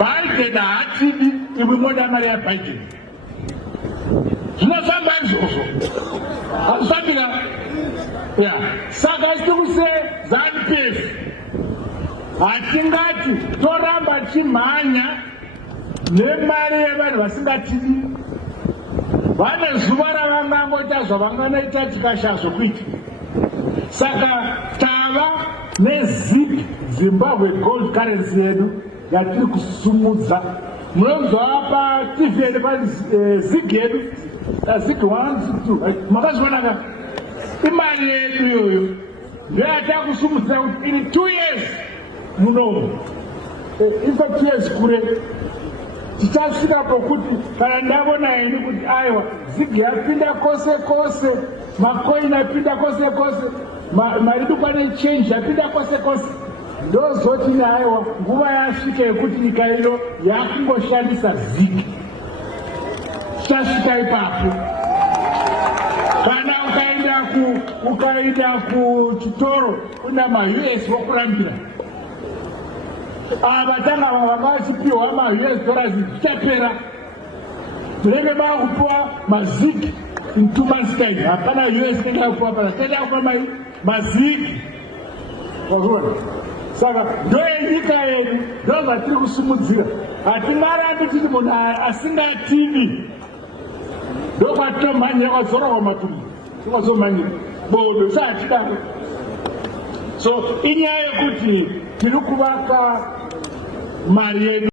Biden hatidi iwe moda mari ya Biden. Zvinofamba izvozvo. Hazvisabira. Ya, saka sitikuse ZANU-PF. Hatingati toramba chimhanya nemari yevanhu vasingatidi. Vane zuva ravangangoita zvavanganoita tikashazvo kuita. Saka tava neZIG, Zimbabwe Gold Currency yedu yatiri kusumudza. Munonzwa pa TV yedu pa ZIG yedu, ZIG 1, ZIG 2. Makazviona ka? Imari yedu iyoyo ndiyata kusumudza kuti in 2 years munomu. In 2 years kure tichasvika pokuti kana ndavona ini kuti aiwa ZIG yapinda kose kose, makoini apinda kose kose, mari dukwane change yapinda kose kose, ndozoti aiwa nguva yasvika yekuti nyika ino yakungoshandisa ZIG. Tichasvika ipapo. Kana ukaenda kuchitoro kuna ma-US wokurambira, vatanga vavachipiwa ma-US dollars zvichapera. Munenge makupiwa ma-ZIG in 2 months time. Hapana US inenge yakupiwa pana, tenda yakupiwa ma-ZIG. Wazviona? Saka ndoyenyika yedu, ndo zvatiri kusumudzira. Hatingarambi titi munhu asingatidi ndokwatinomhanyira kwadzora kwamatumbu. Tikazomhanyira bodo saatidaro. So inyaya yekuti tiri kuvaka mari yedu.